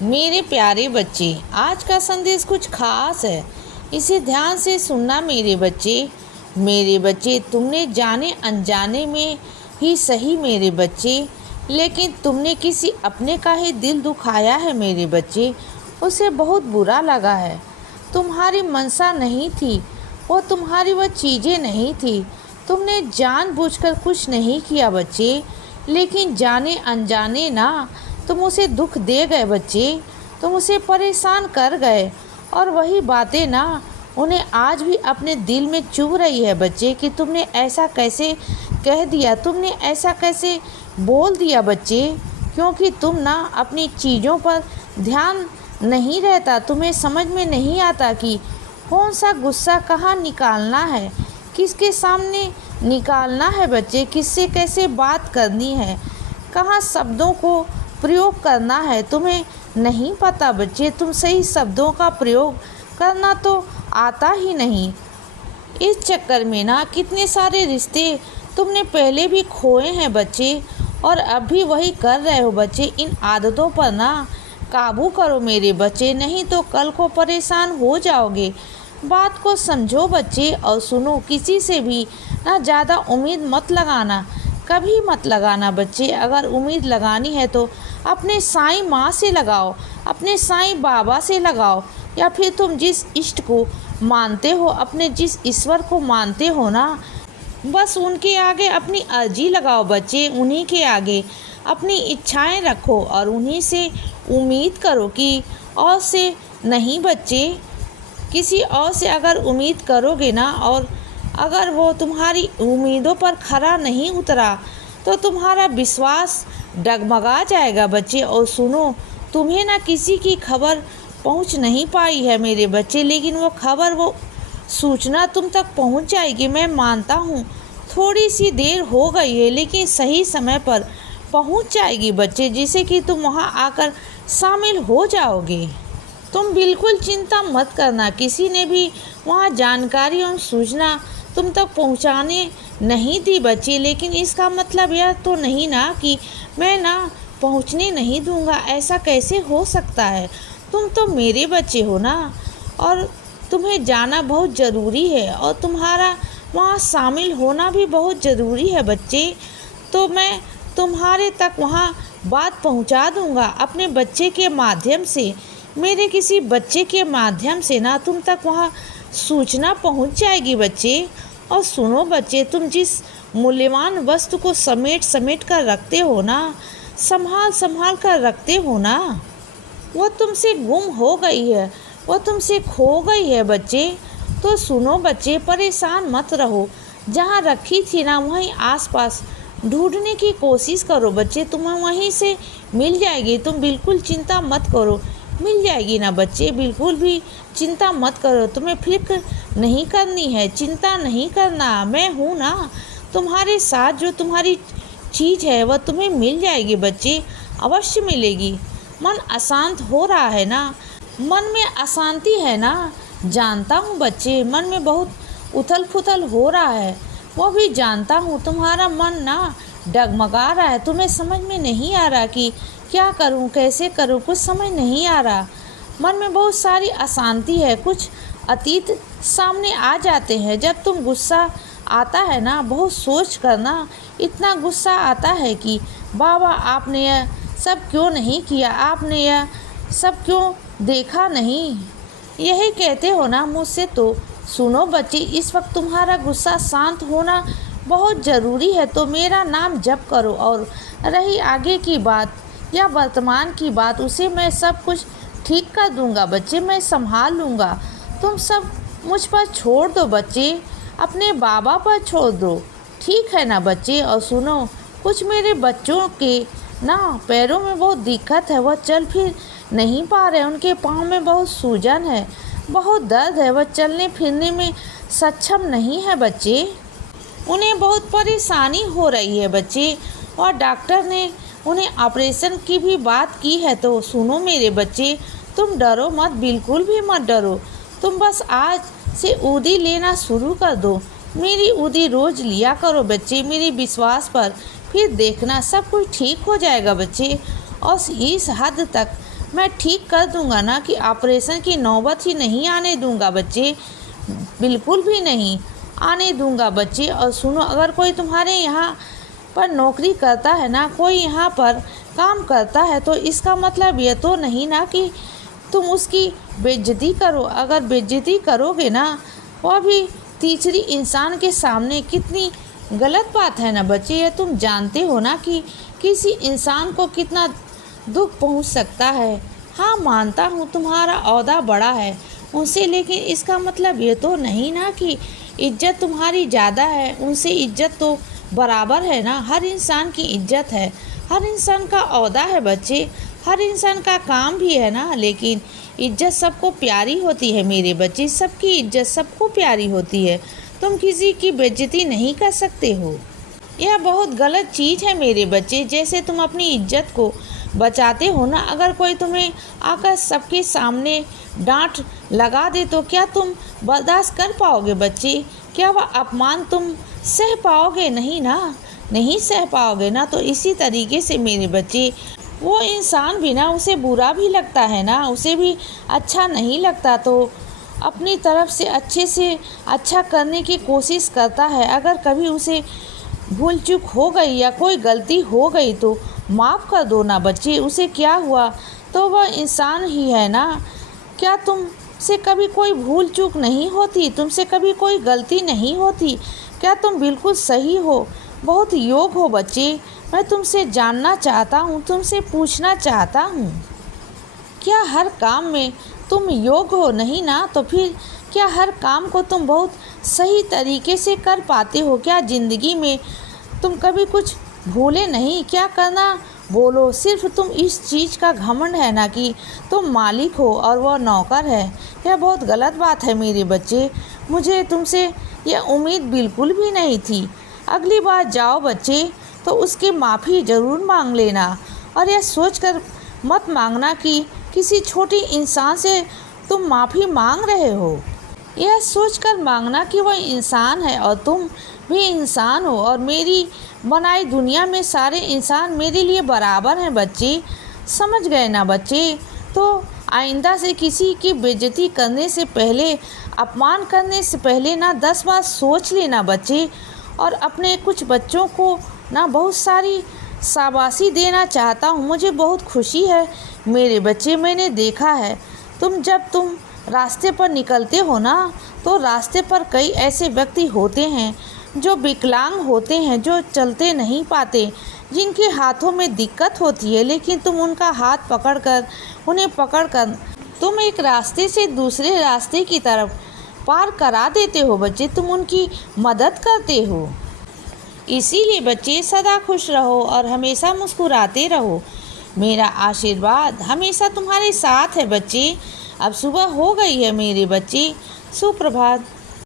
मेरे प्यारे बच्चे, आज का संदेश कुछ खास है। इसे ध्यान से सुनना मेरे बच्चे। मेरे बच्चे, तुमने जाने अनजाने में ही सही मेरे बच्चे, लेकिन तुमने किसी अपने का ही दिल दुखाया है मेरे बच्चे। उसे बहुत बुरा लगा है। तुम्हारी मंशा नहीं थी, वो तुम्हारी वह चीज़ें नहीं थी। तुमने जानबूझकर कुछ नहीं किया बच्चे, लेकिन जाने अनजाने ना तुम उसे दुख दे गए बच्चे। तुम उसे परेशान कर गए, और वही बातें ना उन्हें आज भी अपने दिल में चुभ रही है बच्चे कि तुमने ऐसा कैसे कह दिया, तुमने ऐसा कैसे बोल दिया बच्चे। क्योंकि तुम ना अपनी चीज़ों पर ध्यान नहीं रहता। तुम्हें समझ में नहीं आता कि कौन सा गुस्सा कहाँ निकालना है, किसके सामने निकालना है बच्चे, किससे कैसे बात करनी है, कहाँ शब्दों को प्रयोग करना है। तुम्हें नहीं पता बच्चे। तुम सही शब्दों का प्रयोग करना तो आता ही नहीं। इस चक्कर में ना कितने सारे रिश्ते तुमने पहले भी खोए हैं बच्चे, और अब भी वही कर रहे हो बच्चे। इन आदतों पर ना काबू करो मेरे बच्चे, नहीं तो कल को परेशान हो जाओगे। बात को समझो बच्चे और सुनो। किसी से भी ना ज़्यादा उम्मीद मत लगाना, कभी मत लगाना बच्चे। अगर उम्मीद लगानी है तो अपने साईं माँ से लगाओ, अपने साईं बाबा से लगाओ, या फिर तुम जिस इष्ट को मानते हो, अपने जिस ईश्वर को मानते हो ना, बस उनके आगे अपनी अर्जी लगाओ बच्चे। उन्हीं के आगे अपनी इच्छाएं रखो और उन्हीं से उम्मीद करो कि और से नहीं बच्चे। किसी और से अगर उम्मीद करोगे ना, और अगर वो तुम्हारी उम्मीदों पर खरा नहीं उतरा, तो तुम्हारा विश्वास डगमगा जाएगा बच्चे। और सुनो, तुम्हें ना किसी की खबर पहुंच नहीं पाई है मेरे बच्चे, लेकिन वो खबर, वो सूचना तुम तक पहुंच जाएगी। मैं मानता हूँ थोड़ी सी देर हो गई है, लेकिन सही समय पर पहुंच जाएगी बच्चे, जिससे कि तुम वहां आकर शामिल हो जाओगे। तुम बिल्कुल चिंता मत करना। किसी ने भी वहाँ जानकारी और सूचना तुम तक पहुँचाने नहीं दी बच्चे, लेकिन इसका मतलब यह तो नहीं ना कि मैं ना पहुँचने नहीं दूँगा। ऐसा कैसे हो सकता है? तुम तो मेरे बच्चे हो ना, और तुम्हें जाना बहुत ज़रूरी है, और तुम्हारा वहाँ शामिल होना भी बहुत ज़रूरी है बच्चे। तो मैं तुम्हारे तक वहाँ बात पहुँचा दूँगा अपने बच्चे के माध्यम से। मेरे किसी बच्चे के माध्यम से ना तुम तक वहाँ सूचना पहुँच जाएगी बच्चे। और सुनो बच्चे, तुम जिस मूल्यवान वस्तु को समेट समेट कर रखते हो ना, संभाल संभाल कर रखते हो ना, वह तुमसे गुम हो गई है, वह तुमसे खो गई है बच्चे। तो सुनो बच्चे, परेशान मत रहो। जहाँ रखी थी ना वहीं आसपास ढूंढने की कोशिश करो बच्चे। तुम्हें वहीं से मिल जाएगी। तुम बिल्कुल चिंता मत करो, मिल जाएगी ना बच्चे। बिल्कुल भी चिंता मत करो। तुम्हें फिक्र नहीं करनी है, चिंता नहीं करना। मैं हूँ ना तुम्हारे साथ। जो तुम्हारी चीज़ है वह तुम्हें मिल जाएगी बच्चे, अवश्य मिलेगी। मन अशांत हो रहा है ना, मन में अशांति है ना, जानता हूँ बच्चे। मन में बहुत उथल पुथल हो रहा है, वो भी जानता हूँ। तुम्हारा मन ना डगमगा रहा है। तुम्हें समझ में नहीं आ रहा कि क्या करूं, कैसे करूं, कुछ समझ नहीं आ रहा। मन में बहुत सारी अशांति है। कुछ अतीत सामने आ जाते हैं। जब तुम गुस्सा आता है ना, बहुत सोच करना, इतना गुस्सा आता है कि बाबा आपने यह सब क्यों नहीं किया, आपने यह सब क्यों देखा नहीं, यही कहते हो ना मुझसे। तो सुनो बच्चे, इस वक्त तुम्हारा गुस्सा शांत होना बहुत ज़रूरी है। तो मेरा नाम जप करो, और रही आगे की बात या वर्तमान की बात, उसे मैं सब कुछ ठीक कर दूंगा बच्चे, मैं संभाल लूँगा। तुम सब मुझ पर छोड़ दो बच्चे, अपने बाबा पर छोड़ दो, ठीक है ना बच्चे। और सुनो, कुछ मेरे बच्चों के ना पैरों में बहुत दिक्कत है, वह चल फिर नहीं पा रहे, उनके पाँव में बहुत सूजन है, बहुत दर्द है, वह चलने फिरने में सक्षम नहीं है बच्चे। उन्हें बहुत परेशानी हो रही है बच्चे, और डॉक्टर ने उन्हें ऑपरेशन की भी बात की है। तो सुनो मेरे बच्चे, तुम डरो मत, बिल्कुल भी मत डरो। तुम बस आज से ऊदी लेना शुरू कर दो। मेरी ऊदी रोज़ लिया करो बच्चे, मेरे विश्वास पर। फिर देखना सब कुछ ठीक हो जाएगा बच्चे। और इस हद तक मैं ठीक कर दूंगा ना, कि ऑपरेशन की नौबत ही नहीं आने दूंगा बच्चे, बिल्कुल भी नहीं आने दूंगा बच्चे। और सुनो, अगर कोई तुम्हारे यहाँ पर नौकरी करता है ना, कोई यहाँ पर काम करता है, तो इसका मतलब ये तो नहीं ना कि तुम उसकी बेइज्जती करो। अगर बेइज्जती करोगे ना, वह भी तीसरी इंसान के सामने, कितनी गलत बात है ना बच्चे। ये तुम जानते हो ना कि किसी इंसान को कितना दुख पहुंच सकता है। हाँ, मानता हूँ तुम्हारा ओहदा बड़ा है उनसे, लेकिन इसका मतलब ये तो नहीं ना कि इज्जत तुम्हारी ज़्यादा है उनसे। इज्जत तो बराबर है ना, हर इंसान की इज्जत है, हर इंसान का ओहदा है बच्चे, हर इंसान का काम भी है ना। लेकिन इज्जत सबको प्यारी होती है मेरे बच्चे, सबकी इज्जत सबको प्यारी होती है। तुम किसी की बेइज्जती नहीं कर सकते हो, यह बहुत गलत चीज़ है मेरे बच्चे। जैसे तुम अपनी इज्जत को बचाते हो ना, अगर कोई तुम्हें आकर सबके सामने डांट लगा दे तो क्या तुम बर्दाश्त कर पाओगे बच्चे? क्या वह अपमान तुम सह पाओगे? नहीं ना, नहीं सह पाओगे ना। तो इसी तरीके से मेरे बच्चे, वो इंसान भी ना, उसे बुरा भी लगता है ना, उसे भी अच्छा नहीं लगता, तो अपनी तरफ से अच्छे अच्छा करने की कोशिश करता है। अगर कभी उसे भूल चूक हो गई या कोई गलती हो गई तो माफ़ कर दो ना बच्चे। उसे क्या हुआ, तो वह इंसान ही है ना। क्या तुमसे कभी कोई भूल चूक नहीं होती? तुमसे कभी कोई गलती नहीं होती? क्या तुम बिल्कुल सही हो, बहुत योग्य हो बच्चे? मैं तुमसे जानना चाहता हूँ, तुमसे पूछना चाहता हूँ, क्या हर काम में तुम योग्य हो? नहीं ना, तो फिर क्या हर काम को तुम बहुत सही तरीके से कर पाते हो? क्या ज़िंदगी में तुम कभी कुछ भूले नहीं? क्या करना बोलो, सिर्फ तुम इस चीज़ का घमंड है ना कि तुम मालिक हो और वह नौकर है। यह बहुत गलत बात है मेरे बच्चे, मुझे तुमसे यह उम्मीद बिल्कुल भी नहीं थी। अगली बार जाओ बच्चे तो उसकी माफ़ी ज़रूर मांग लेना, और यह सोचकर मत मांगना कि किसी छोटी इंसान से तुम माफ़ी मांग रहे हो। यह सोचकर मांगना कि वह इंसान है और तुम भी इंसान हो, और मेरी बनाई दुनिया में सारे इंसान मेरे लिए बराबर हैं बच्चे। समझ गए ना बच्चे? तो आइंदा से किसी की बेइज्जती करने से पहले, अपमान करने से पहले ना 10 बार सोच लेना बच्चे। और अपने कुछ बच्चों को ना बहुत सारी शाबाशी देना चाहता हूँ। मुझे बहुत खुशी है मेरे बच्चे, मैंने देखा है जब तुम रास्ते पर निकलते हो ना, तो रास्ते पर कई ऐसे व्यक्ति होते हैं जो विकलांग होते हैं, जो चलते नहीं पाते, जिनके हाथों में दिक्कत होती है, लेकिन तुम उनका हाथ पकड़कर, उन्हें पकड़कर तुम एक रास्ते से दूसरे रास्ते की तरफ पार करा देते हो बच्चे, तुम उनकी मदद करते हो। इसीलिए बच्चे, सदा खुश रहो और हमेशा मुस्कुराते रहो। मेरा आशीर्वाद हमेशा तुम्हारे साथ है बच्चे। अब सुबह हो गई है मेरे बच्चे, सुप्रभात।